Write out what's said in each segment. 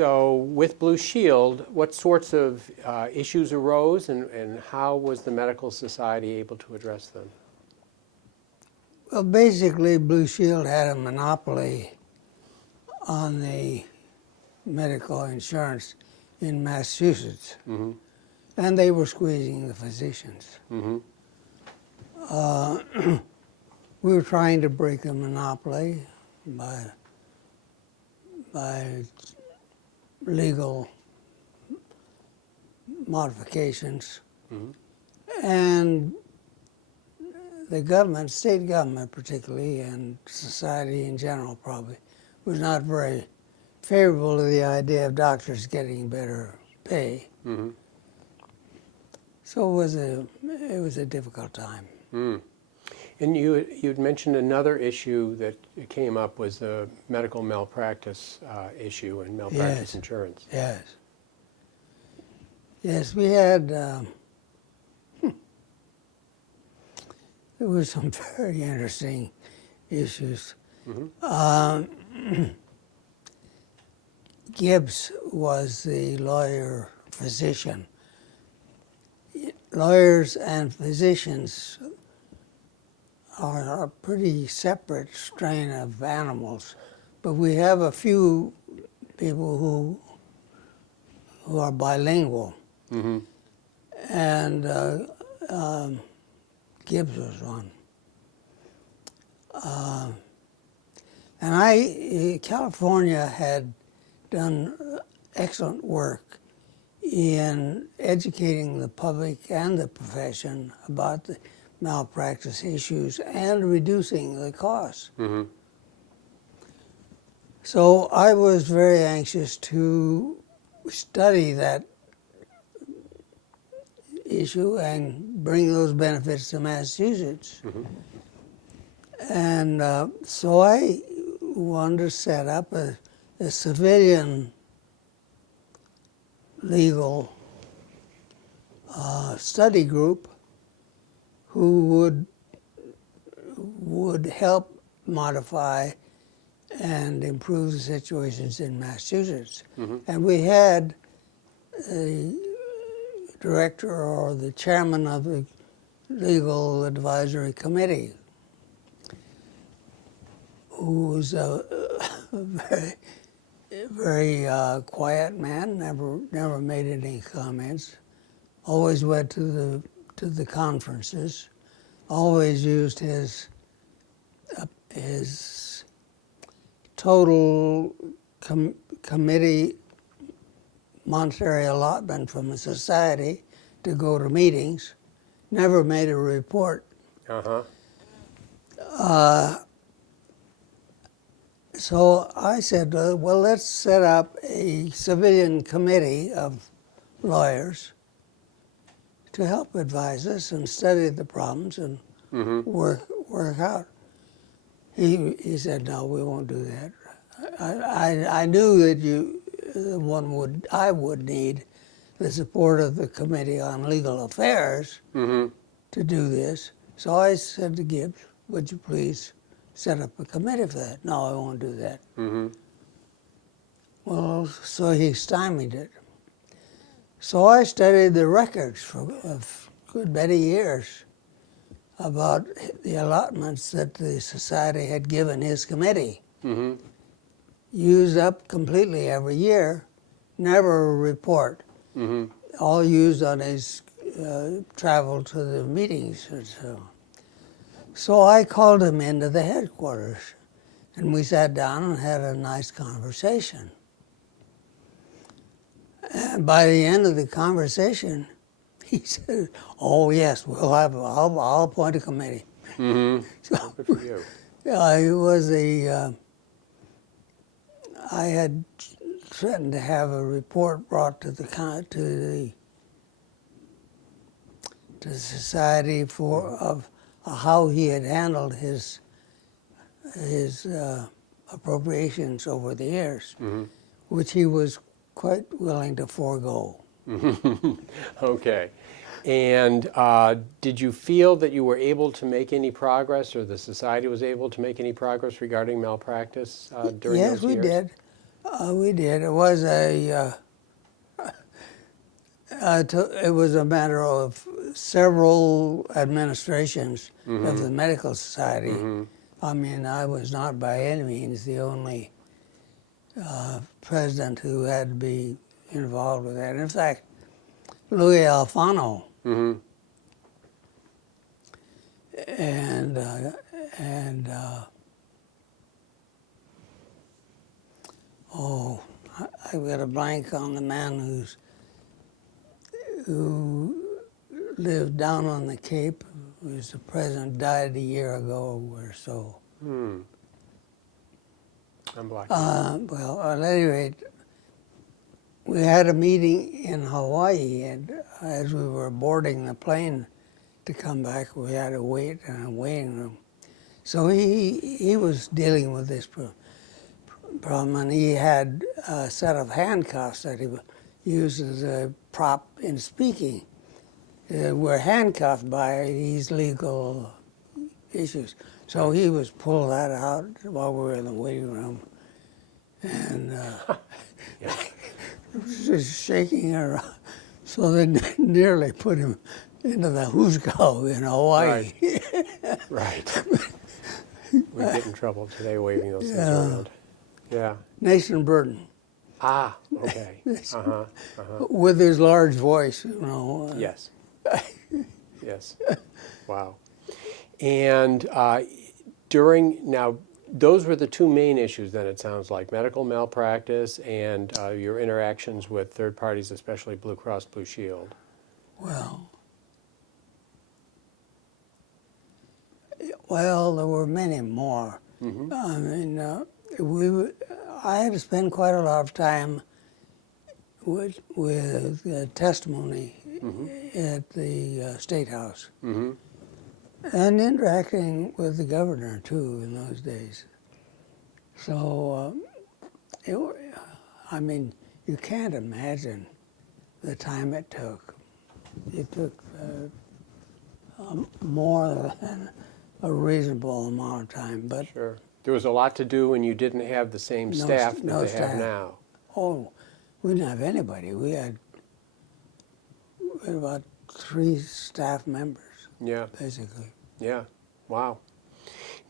So with Blue Shield, what sorts of issues arose, and how was the medical society able to address them? Well, basically, Blue Shield had a monopoly on the medical insurance in Massachusetts, Mm-hmm. and they were squeezing the physicians. Mm-hmm. We were trying to break the monopoly by legal modifications, Mm-hmm. and the government, state government particularly, and society in general probably, was not very favorable to the idea of doctors getting better pay. Mm-hmm. So it was a difficult time. Mm. And you'd mentioned another issue that came up was the medical malpractice issue and malpractice Yes. insurance. Yes. Yes, we had, there were some very interesting issues. Mm-hmm. Gibbs was the lawyer-physician. Lawyers and physicians are a pretty separate strain of animals, but we have a few people who are bilingual, Mm-hmm. and Gibbs was one. And California had done excellent work in educating the public and the profession about the malpractice issues and reducing the costs. Mm-hmm. So I was very anxious to study that issue and bring those benefits to Massachusetts. Mm-hmm. And so I wanted to set up a civilian legal study group who would help modify and improve the situations in Massachusetts. Mm-hmm. And we had a director or the chairman of the legal advisory committee who was a very quiet man, never made any comments, always went to the conferences, always used his total committee monetary allotment from the society to go to meetings, never made a report. Uh-huh. So I said, well, let's set up a civilian committee of lawyers to help advise us and study the problems and Mm-hmm. work out. He said, no, we won't do that. I knew that I would need the support of the Committee on Legal Affairs Mm-hmm. to do this. So I said to Gibbs, would you please set up a committee for that? No, I won't do that. Mm-hmm. Well, so he stymied it. So I studied the records for a good many years about the allotments that the society had given his committee. Mm-hmm. Used up completely every year, never a report. Mm-hmm. All used on his travel to the meetings and so. So I called him into the headquarters, and we sat down and had a nice conversation. And by the end of the conversation, he said, "Oh yes, I'll appoint a committee." Mm-hmm. So, Good for you. it was I had threatened to have a report brought to the society of how he had handled his appropriations over the years, Mm-hmm. which he was quite willing to forego. Okay. And did you feel that you were able to make any progress, or the society was able to make any progress regarding malpractice during Yes, those years? we did. We did. It was it was a matter of several administrations of the medical society. I mean, I was not by any means the only president who had to be involved with that. In fact, Louis Alfano and oh, I've got a blank on the man who lived down on the Cape. Who was the president, died a year ago or so. I'm black. Well, at any rate, we had a meeting in Hawaii, and as we were boarding the plane to come back, we had to wait in a waiting room. So he was dealing with this problem, and he had a set of handcuffs that he used as a prop in speaking. We're handcuffed by these legal issues. So he was pulling that out while we were in the waiting room, and just shaking around. So they nearly put him into the Huskau in Hawaii. Right. We get in trouble today waving those things around. Yeah. Nathan Burton. Ah, okay. With his large voice, you know. Yes. Yes. Wow. And now, those were the two main issues then, it sounds like, medical malpractice and your interactions with third parties, especially Blue Cross Blue Shield. Well, there were many more. I mean, I had to spend quite a lot of time with testimony at the State House. And interacting with the governor, too, in those days. So, I mean, you can't imagine the time it took. It took more than a reasonable amount of time. But sure. There was a lot to do when you didn't have the same staff that they have now. Oh, we didn't have anybody. We had about 3 staff members. Yeah. Basically. Yeah. Wow.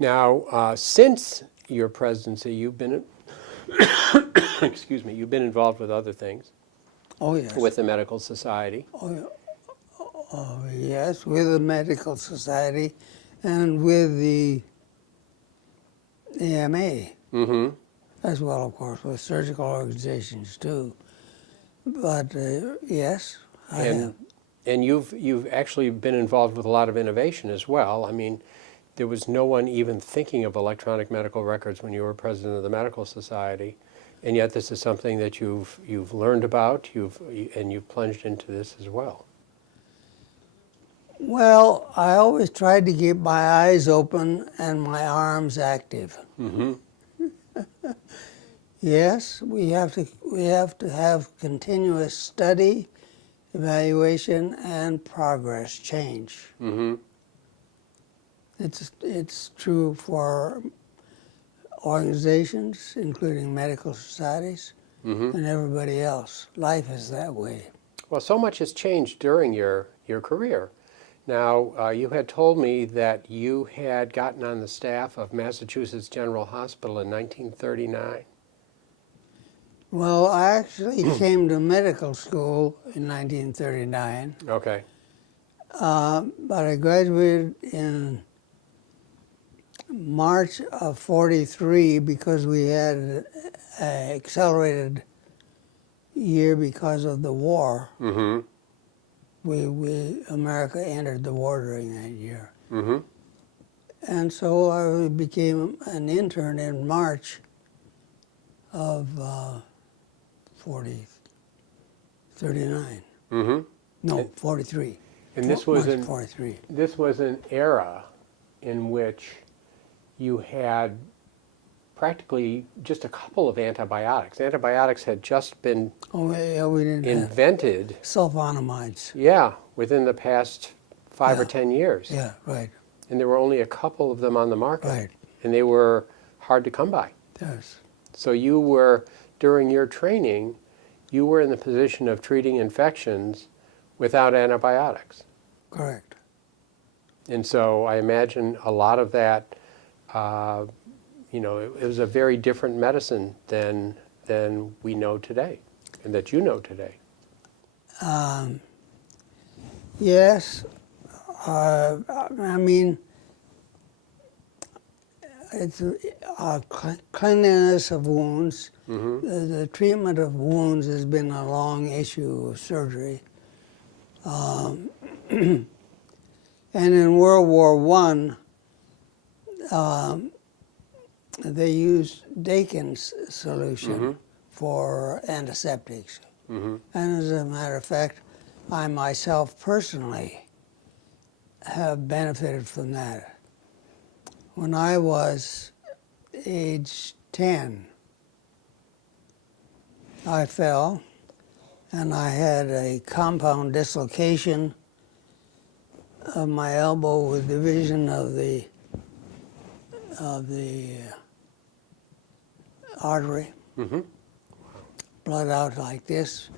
Now, since your presidency, you've been, excuse me, you've been involved with other things. Oh, yes. With the Medical Society. Oh, yes, with the Medical Society and with the AMA. As well, of course, with surgical organizations, too. But, yes, I have. And you've actually been involved with a lot of innovation as well. I mean, there was no one even thinking of electronic medical records when you were president of the Medical Society, and yet this is something that you've learned about. And you've plunged into this as well. Well, I always tried to keep my eyes open and my arms active. Yes, we have to have continuous study, evaluation, and progress change. It's true for organizations, including medical societies, and everybody else. Life is that way. Well, so much has changed during your career. Now, you had told me that you had gotten on the staff of Massachusetts General Hospital in 1939. Well, I actually came to medical school in 1939. Okay. But I graduated in March of '43 because we had an accelerated year because of the war. America entered the war during that year. And so I became an intern in March of 39. No, 43. And this was March 43. This was an era in which you had practically just a couple of antibiotics. Antibiotics had just been we didn't invented. Sulfonamides. Yeah, within the past 5 or 10 years. Yeah, right. And there were only a couple of them on the market. Right. And they were hard to come by. Yes. So you were during your training, you were in the position of treating infections without antibiotics. Correct. And so I imagine a lot of that, it was a very different medicine than we know today, and that you know today. Yes. I mean, it's cleanliness of wounds. The treatment of wounds has been a long issue of surgery. And in World War I, they used Dakin's solution for antiseptics. And as a matter of fact, I myself personally have benefited from that. When I was age 10, I fell and I had a compound dislocation of my elbow with division of the artery. Blood out like this,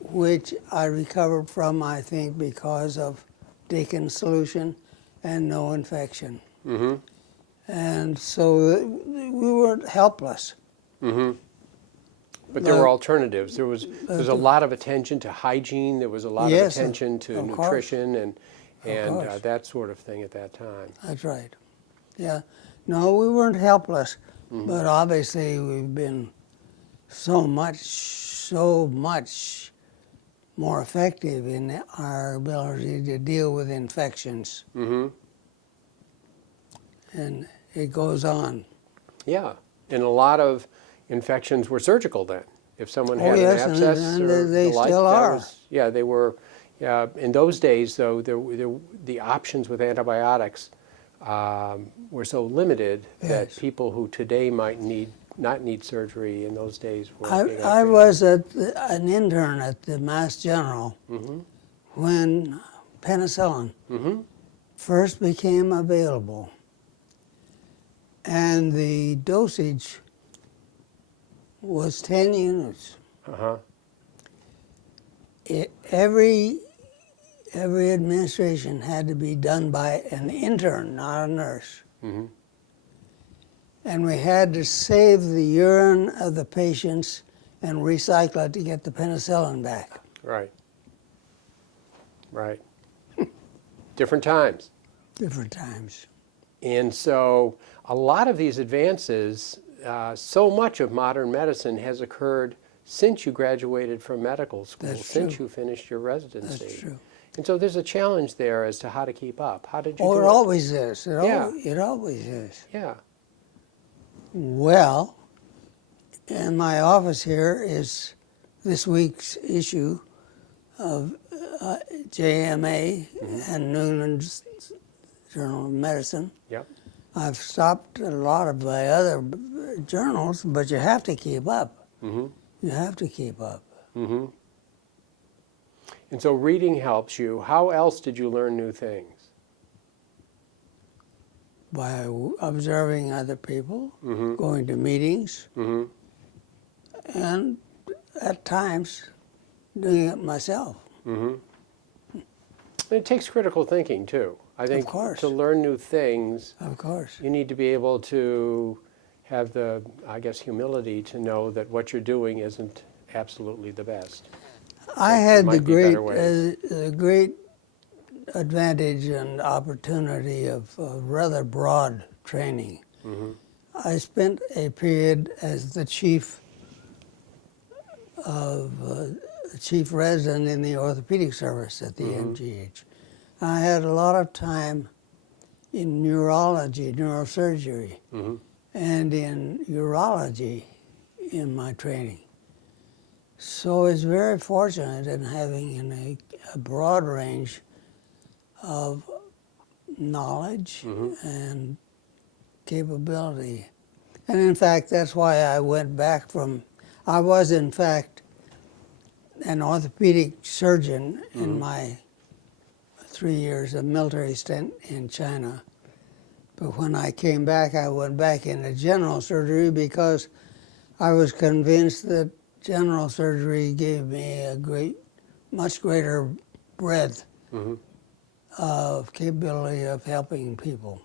which I recovered from, I think, because of Dakin's solution and no infection. And so we weren't helpless. But there were alternatives. There was a lot of attention to hygiene. There was a lot of attention to nutrition and that sort of thing at that time. That's right. Yeah. No, we weren't helpless, but obviously we've been so much more effective in our ability to deal with infections. And it goes on. Yeah, and a lot of infections were surgical then. If someone had an abscess and or they the like, still are. They were. Yeah, in those days, though, the options with antibiotics were so limited that people who today might not need surgery in those days were. I was an intern at the Mass General when penicillin first became available. And the dosage was 10 units. Every administration had to be done by an intern, not a nurse. And we had to save the urine of the patients and recycle it to get the penicillin back. Right. Right. Different times. Different times. And so a lot of these advances, so much of modern medicine has occurred since you graduated from medical school, since you finished your residency. That's true. And so there's a challenge there as to how to keep up. How did you do it? It always is. It always is. Yeah. Well, in my office here is this week's issue of JMA and Noonan's Journal of Medicine. Yep. I've stopped a lot of my other journals, but you have to keep up. You have to keep up. And so reading helps you. How else did you learn new things? By observing other people, going to meetings, and at times doing it myself. It takes critical thinking too. I think to learn new things, you need to be able to have the, humility to know that what you're doing isn't absolutely the best. I had the great advantage and opportunity of rather broad training. I spent a period as the chief resident in the orthopedic service at the MGH. I had a lot of time in neurology, neurosurgery, and in urology in my training. So I was very fortunate in having a broad range of knowledge and capability. And in fact, that's why I went back I was in fact an orthopedic surgeon in my 3 years of military stint in China. But when I came back, I went back into general surgery because I was convinced that general surgery gave me a much greater breadth Mm-hmm. of capability of helping people.